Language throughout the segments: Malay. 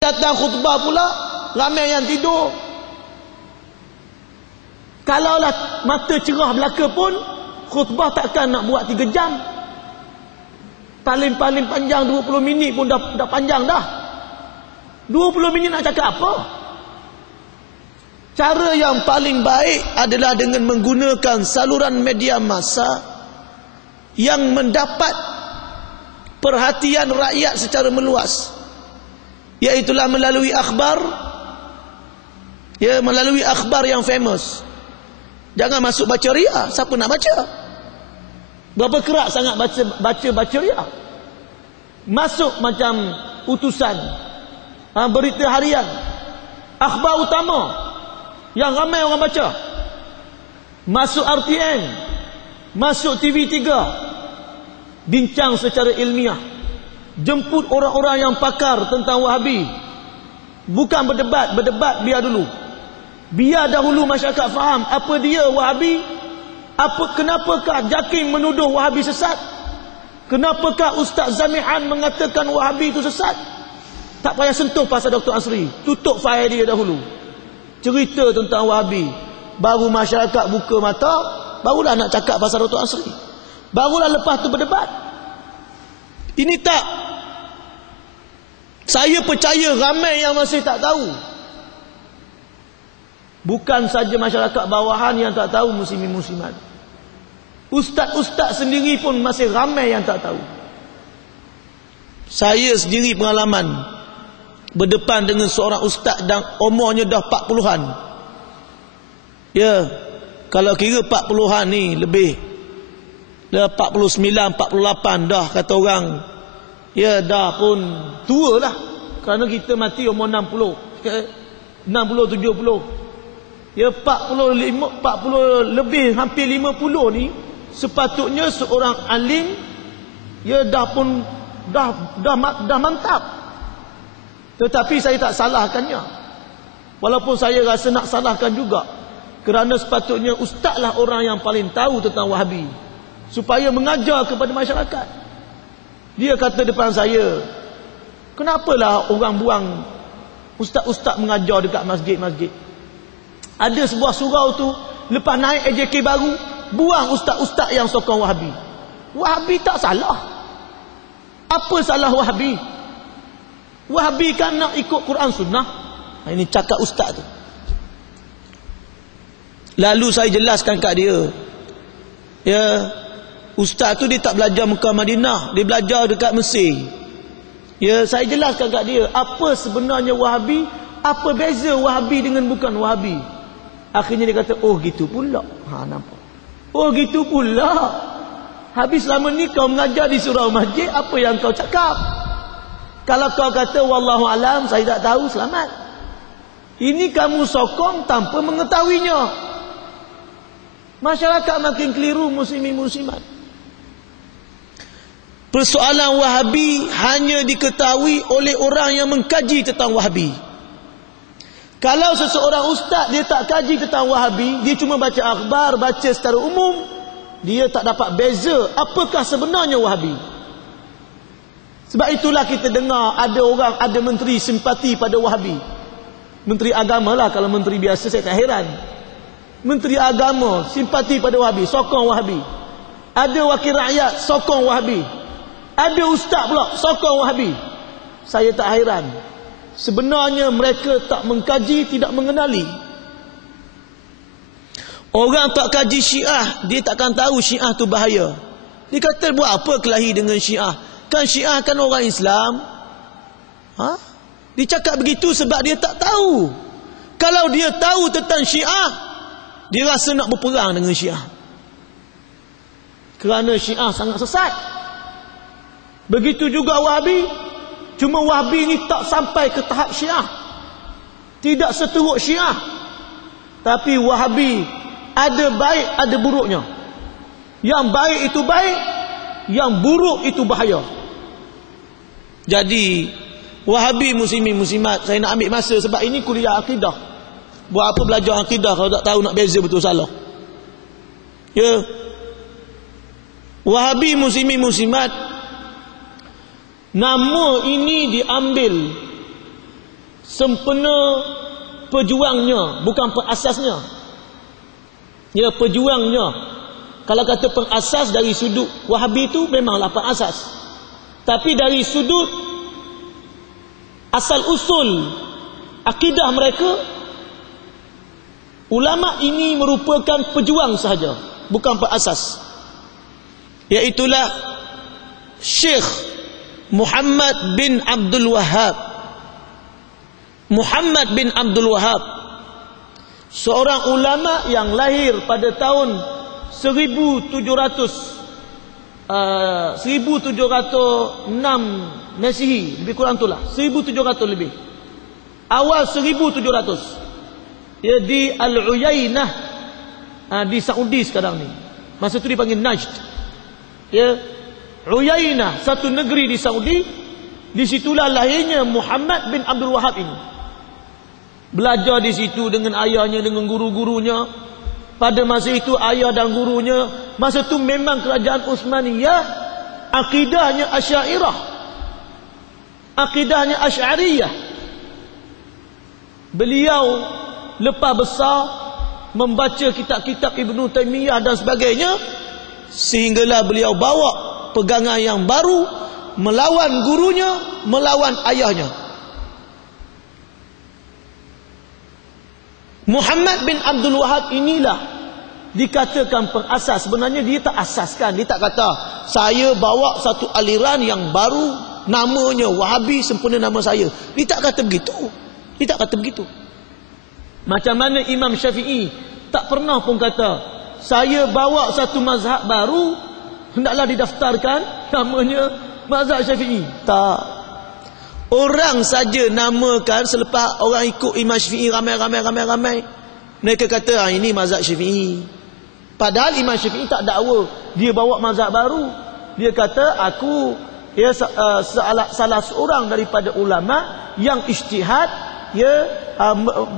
Datang khutbah pula, ramai yang tidur. Kalaulah mata cerah belaka pun, khutbah takkan nak buat 3 jam. Paling-paling panjang 20 minit pun dah panjang dah. 20 minit nak cakap apa? Cara yang paling baik adalah dengan menggunakan saluran media massa yang mendapat perhatian rakyat secara meluas. Iaitulah melalui akhbar, melalui akhbar yang famous. Jangan masuk baca ria. Siapa nak baca? Berapa kerak sangat baca ria. Masuk macam utusan, berita harian, akhbar utama yang ramai orang baca. Masuk RTN, masuk TV3, bincang secara ilmiah. Jemput orang-orang yang pakar tentang Wahabi. Bukan berdebat biar dulu. Biar dahulu masyarakat faham apa dia Wahabi. Kenapakah Jakim menuduh Wahabi sesat? Kenapakah Ustaz Zamihan mengatakan Wahabi itu sesat? Tak payah sentuh pasal Dr. Asri. Tutup fail dia dahulu. Cerita tentang Wahabi. Baru masyarakat buka mata, barulah nak cakap pasal Dr. Asri. Barulah lepas tu berdebat. Ini tak. Saya percaya ramai yang masih tak tahu. Bukan saja masyarakat bawahan yang tak tahu, muslimin muslimat. Ustaz-ustaz sendiri pun masih ramai yang tak tahu. Saya sendiri pengalaman berdepan dengan seorang ustaz dan umurnya dah 40-an. Ya, kalau kira 40-an ni lebih. Dah 49, 48 dah kata orang. Ya, dah pun tua lah. Kerana kita mati umur 60, 70. Ya, 40 lebih, hampir 50 ni sepatutnya seorang alim, ya, dah pun dah mantap. Tetapi saya tak salahkannya. Walaupun saya rasa nak salahkan juga. Kerana sepatutnya ustaz lah orang yang paling tahu tentang Wahabi, supaya mengajar kepada masyarakat. Dia kata depan saya, kenapalah orang buang ustaz-ustaz mengajar dekat masjid-masjid? Ada sebuah surau tu, lepas naik AJK baru, buang ustaz-ustaz yang sokong Wahabi. Wahabi tak salah. Apa salah Wahabi? Wahabi kan nak ikut Quran Sunnah. Ini cakap ustaz tu. Lalu saya jelaskan kat dia, ya, ustaz tu dia tak belajar Mekah Madinah, dia belajar dekat Mesir. Ya, saya jelaskan kat dia apa sebenarnya Wahabi, apa beza Wahabi dengan bukan Wahabi. Akhirnya dia kata, oh gitu pula. Nampak? Oh gitu pula. Habis selama ni kau mengajar di surau masjid, apa yang kau cakap? Kalau kau kata wallahu alam, saya tak tahu, selamat. Ini kamu sokong tanpa mengetahuinya. Masyarakat makin keliru, muslimin muslimat. Persoalan Wahabi hanya diketahui oleh orang yang mengkaji tentang Wahabi. Kalau seseorang ustaz dia tak kaji tentang Wahabi, dia cuma baca akhbar, baca secara umum, dia tak dapat beza apakah sebenarnya Wahabi. Sebab itulah kita dengar ada orang, ada menteri simpati pada Wahabi. Menteri agama lah, kalau menteri biasa saya tak heran. Menteri agama simpati pada Wahabi, sokong Wahabi. Ada wakil rakyat sokong Wahabi. Ada ustaz pula sokong Wahabi. Saya tak hairan. Sebenarnya mereka tak mengkaji, tidak mengenali. Orang tak kaji Syiah, dia takkan tahu Syiah tu bahaya. Dia kata buat apa kelahi dengan Syiah? Kan Syiah kan orang Islam. Dia cakap begitu sebab dia tak tahu. Kalau dia tahu tentang Syiah, dia rasa nak berperang dengan Syiah. Kerana Syiah sangat sesat. Begitu juga Wahabi. Cuma Wahabi ni tak sampai ke tahap Syiah. Tidak seteruk Syiah. Tapi Wahabi ada baik, ada buruknya. Yang baik itu baik, yang buruk itu bahaya. Jadi Wahabi muslimin muslimat, saya nak ambil masa sebab ini kuliah akidah. Buat apa belajar akidah kalau tak tahu nak beza betul salah? Ya. Wahabi muslimin muslimat, nama ini diambil sempena pejuangnya, bukan perasasnya. Ya, pejuangnya. Kalau kata pengasas dari sudut Wahabi itu memanglah pengasas. Tapi dari sudut asal usul akidah mereka, ulama ini merupakan pejuang sahaja, bukan pengasas. Iaitulah Syekh Muhammad bin Abdul Wahhab. Muhammad bin Abdul Wahhab, seorang ulama yang lahir pada tahun 1706 Masihi, lebih kurang itulah, 1700 lebih. Awal 1700. Dia di Al-Uyainah, di Saudi sekarang ni. Masa tu dipanggil Najd. Ya, Uyainah, satu negeri di Saudi. Di situlah lahirnya Muhammad bin Abdul Wahhab ini. Belajar di situ dengan ayahnya, dengan guru-gurunya. Pada masa itu ayah dan gurunya, masa itu memang kerajaan Utsmaniyah akidahnya Asy'ariyah, akidahnya Asy'ariyah. Beliau lepas besar membaca kitab-kitab Ibnu Taimiyah dan sebagainya, sehinggalah beliau bawa pegangan yang baru, melawan gurunya, melawan ayahnya. Muhammad bin Abdul Wahhab inilah dikatakan pengasas. Sebenarnya dia tak asaskan. Dia tak kata saya bawa satu aliran yang baru, namanya Wahabi, sempena nama saya. Dia tak kata begitu. Dia tak kata begitu. Macam mana Imam Syafi'i tak pernah pun kata saya bawa satu mazhab baru, hendaklah didaftarkan namanya mazhab Syafi'i. Tak. Orang saja namakan selepas orang ikut Imam Syafi'i ramai. Mereka kata ini mazhab Syafi'i. Padahal Imam Syafi'i tak dakwa dia bawa mazhab baru. Dia kata aku salah seorang daripada ulama yang ijtihad,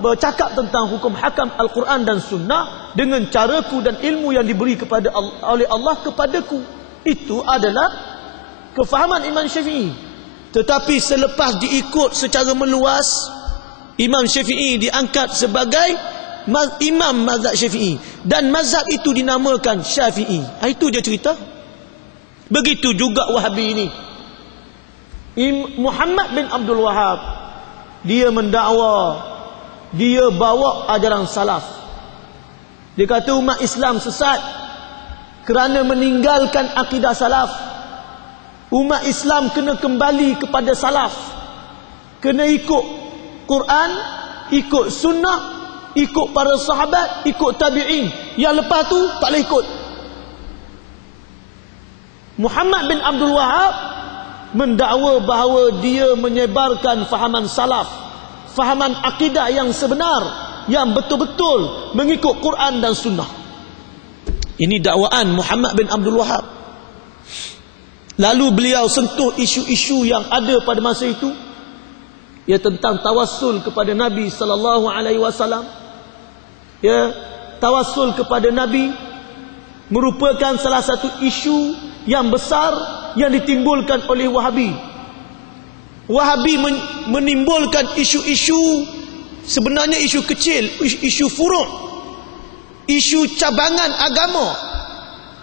bercakap tentang hukum hakam Al-Quran dan Sunnah dengan caraku dan ilmu yang diberi oleh Allah kepadaku. Itu adalah kefahaman Imam Syafi'i. Tetapi selepas diikut secara meluas, Imam Syafi'i diangkat sebagai imam mazhab Syafi'i, dan mazhab itu dinamakan Syafi'i. Itu dia cerita. Begitu juga Wahabi ini. Muhammad bin Abdul Wahhab, dia mendakwa, dia bawa ajaran salaf. Dia kata umat Islam sesat kerana meninggalkan akidah salaf. Umat Islam kena kembali kepada salaf. Kena ikut Quran, ikut sunnah, ikut para sahabat, ikut tabi'in. Yang lepas tu tak boleh ikut. Muhammad bin Abdul Wahhab mendakwa bahawa dia menyebarkan fahaman salaf, fahaman akidah yang sebenar, yang betul-betul mengikut Quran dan sunnah. Ini dakwaan Muhammad bin Abdul Wahhab. Lalu beliau sentuh isu-isu yang ada pada masa itu, ya, tentang tawassul kepada Nabi sallallahu alaihi wasallam. Ya, tawassul kepada Nabi merupakan salah satu isu yang besar yang ditimbulkan oleh Wahabi. Wahabi menimbulkan isu-isu, sebenarnya isu kecil, isu furu', isu cabangan agama,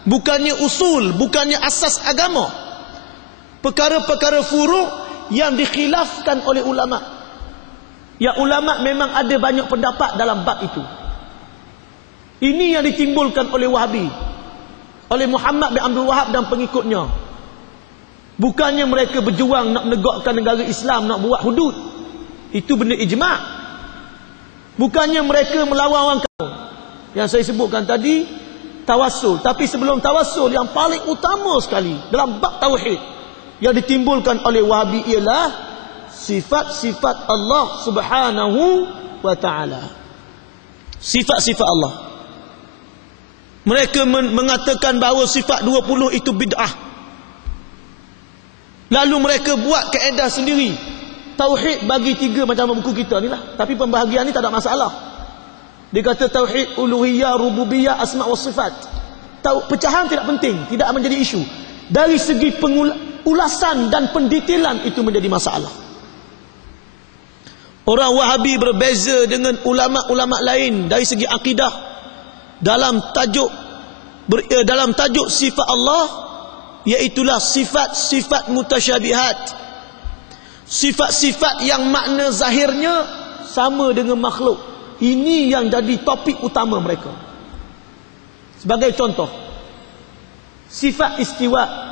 bukannya usul, bukannya asas agama. Perkara-perkara furu' yang dikhilafkan oleh ulama. Ya, ulama memang ada banyak pendapat dalam bab itu. Ini yang ditimbulkan oleh Wahabi, oleh Muhammad bin Abdul Wahhab dan pengikutnya. Bukannya mereka berjuang nak menegakkan negara Islam, nak buat hudud. Itu benda ijma'. Bukannya mereka melawan orang kafir. Yang saya sebutkan tadi, tawassul. Tapi sebelum tawassul, yang paling utama sekali dalam bab tauhid yang ditimbulkan oleh Wahabi ialah sifat-sifat Allah Subhanahu wa ta'ala. Sifat-sifat Allah. Mereka mengatakan bahawa sifat 20 itu bid'ah. Lalu mereka buat kaedah sendiri. Tauhid bagi 3 macam buku kita ni lah. Tapi pembahagian ni tak ada masalah. Dia kata tauhid uluhiyah, rububiyah, asma' wa sifat. Pecahan tidak penting, tidak menjadi isu. Dari segi ulasan dan pendetailan itu menjadi masalah. Orang Wahabi berbeza dengan ulama-ulama lain dari segi akidah dalam tajuk sifat Allah, iaitulah sifat-sifat mutasyabihat. Sifat-sifat yang makna zahirnya sama dengan makhluk. Ini yang jadi topik utama mereka. Sebagai contoh, sifat istiwa.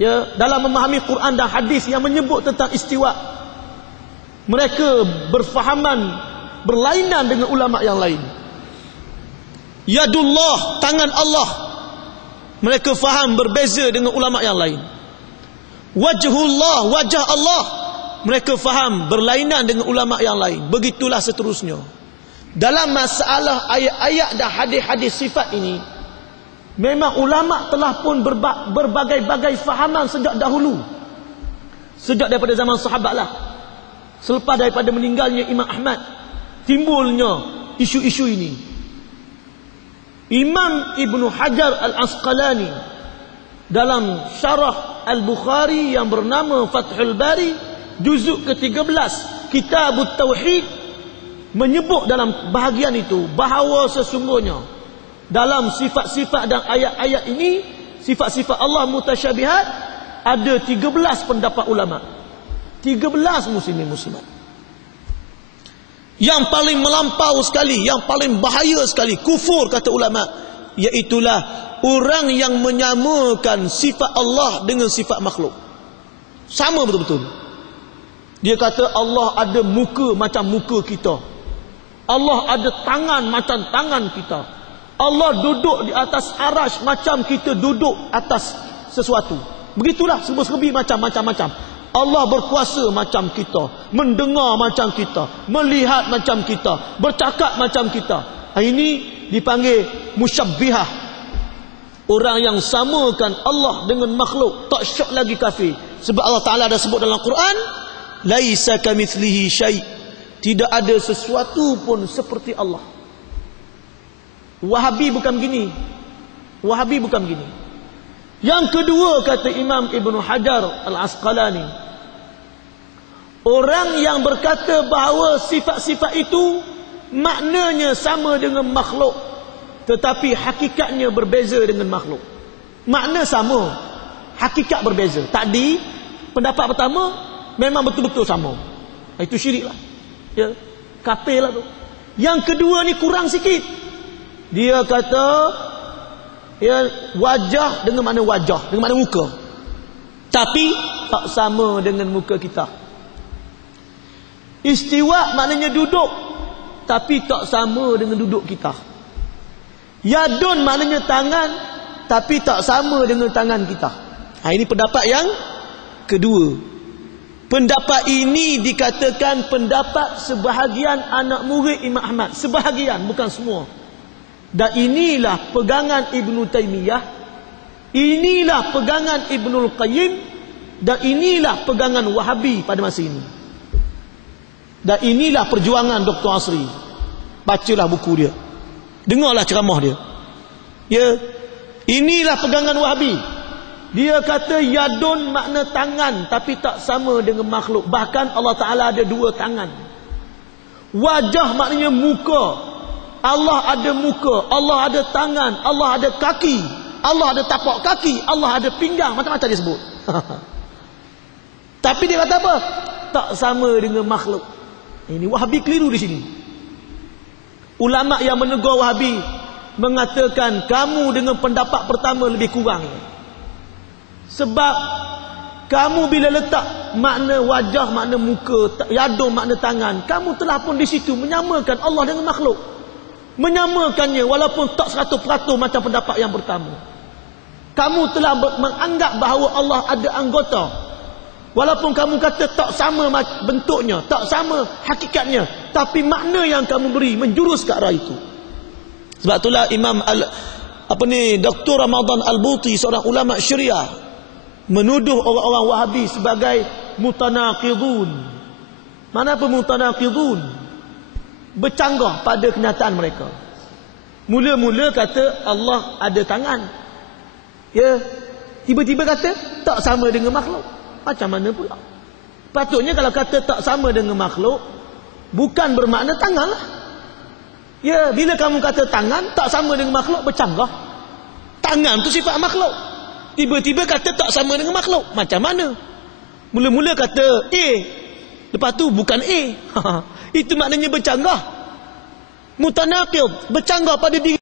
Ya, dalam memahami Quran dan hadis yang menyebut tentang istiwa, mereka berfahaman berlainan dengan ulama yang lain. Yadullah, tangan Allah, mereka faham berbeza dengan ulama yang lain. Wajhullah, wajah Allah, mereka faham berlainan dengan ulama yang lain. Begitulah seterusnya. Dalam masalah ayat-ayat dan hadis-hadis sifat ini, memang ulama telah pun berbagai-bagai fahaman sejak dahulu. Sejak daripada zaman sahabat lah. Selepas daripada meninggalnya Imam Ahmad, timbulnya isu-isu ini. Imam Ibn Hajar Al-Asqalani dalam syarah Al-Bukhari yang bernama Fathul Bari, juzuk ke-13, Kitabut Tauhid, menyebut dalam bahagian itu bahawa sesungguhnya dalam sifat-sifat dan ayat-ayat ini, sifat-sifat Allah mutasyabihat, ada 13 pendapat ulama. 13 muslimin muslimat. Yang paling melampau sekali, yang paling bahaya sekali, kufur kata ulama, iaitulah orang yang menyamakan sifat Allah dengan sifat makhluk. Sama betul-betul. Dia kata Allah ada muka macam muka kita. Allah ada tangan macam tangan kita. Allah duduk di atas arash macam kita duduk atas sesuatu. Begitulah serba-serbi macam-macam. Allah berkuasa macam kita, mendengar macam kita, melihat macam kita, bercakap macam kita. Ini dipanggil musyabbihah. Orang yang samakan Allah dengan makhluk, tak syak lagi kafir. Sebab Allah Ta'ala dah sebut dalam Quran, laisa kamitslihi syai', tidak ada sesuatu pun seperti Allah. Wahabi bukan begini. Wahabi bukan begini. Yang kedua, kata Imam Ibn Hajar Al-Asqalani, orang yang berkata bahawa sifat-sifat itu maknanya sama dengan makhluk, tetapi hakikatnya berbeza dengan makhluk. Makna sama, hakikat berbeza. Tadi pendapat pertama memang betul-betul sama. Itu syirik lah. Ya, kafir lah tu. Yang kedua ni kurang sikit. Dia kata ya, wajah dengan makna wajah, dengan makna muka, tapi tak sama dengan muka kita. Istiwa maknanya duduk, tapi tak sama dengan duduk kita. Yadun maknanya tangan, tapi tak sama dengan tangan kita. Ini pendapat yang kedua. Pendapat ini dikatakan pendapat sebahagian anak murid Imam Ahmad. Sebahagian, bukan semua. Dan inilah pegangan Ibn Taymiyah, inilah pegangan Ibnul Qayyim, dan inilah pegangan Wahabi pada masa ini. Dan inilah perjuangan Dr. Asri. Bacalah buku dia, dengarlah ceramah dia. Ya, inilah pegangan Wahabi. Dia kata yadun makna tangan, tapi tak sama dengan makhluk. Bahkan Allah Ta'ala ada 2 tangan. Wajah maknanya muka. Allah ada muka, Allah ada tangan, Allah ada kaki, Allah ada tapak kaki, Allah ada pinggang, macam-macam dia sebut. Tapi dia kata apa? Tak sama dengan makhluk. Ini Wahabi keliru di sini. Ulama yang menegur Wahabi mengatakan kamu dengan pendapat pertama lebih kurang. Sebab kamu bila letak makna wajah, makna muka, yadun makna tangan, kamu telah pun di situ menyamakan Allah dengan makhluk. Menyamakannya walaupun tak 100% macam pendapat yang pertama. Kamu telah menganggap bahawa Allah ada anggota, walaupun kamu kata tak sama bentuknya, tak sama hakikatnya, tapi makna yang kamu beri menjurus ke arah itu. Sebab itulah Imam Dr. Ramadan Al-Buti, seorang ulama Syariah, menuduh orang-orang Wahabi sebagai mutanaqidun. Mana apa mutanaqidun? Bercanggah pada kenyataan mereka. Mula-mula kata Allah ada tangan, ya, tiba-tiba kata tak sama dengan makhluk. Macam mana pula? Patutnya kalau kata tak sama dengan makhluk, bukan bermakna tangan lah. Ya, bila kamu kata tangan tak sama dengan makhluk, bercanggah. Tangan tu sifat makhluk. Tiba-tiba kata tak sama dengan makhluk. Macam mana? Mula-mula kata A, lepas tu bukan A. Itu maknanya bercanggah. Mutanaqid, bercanggah pada diri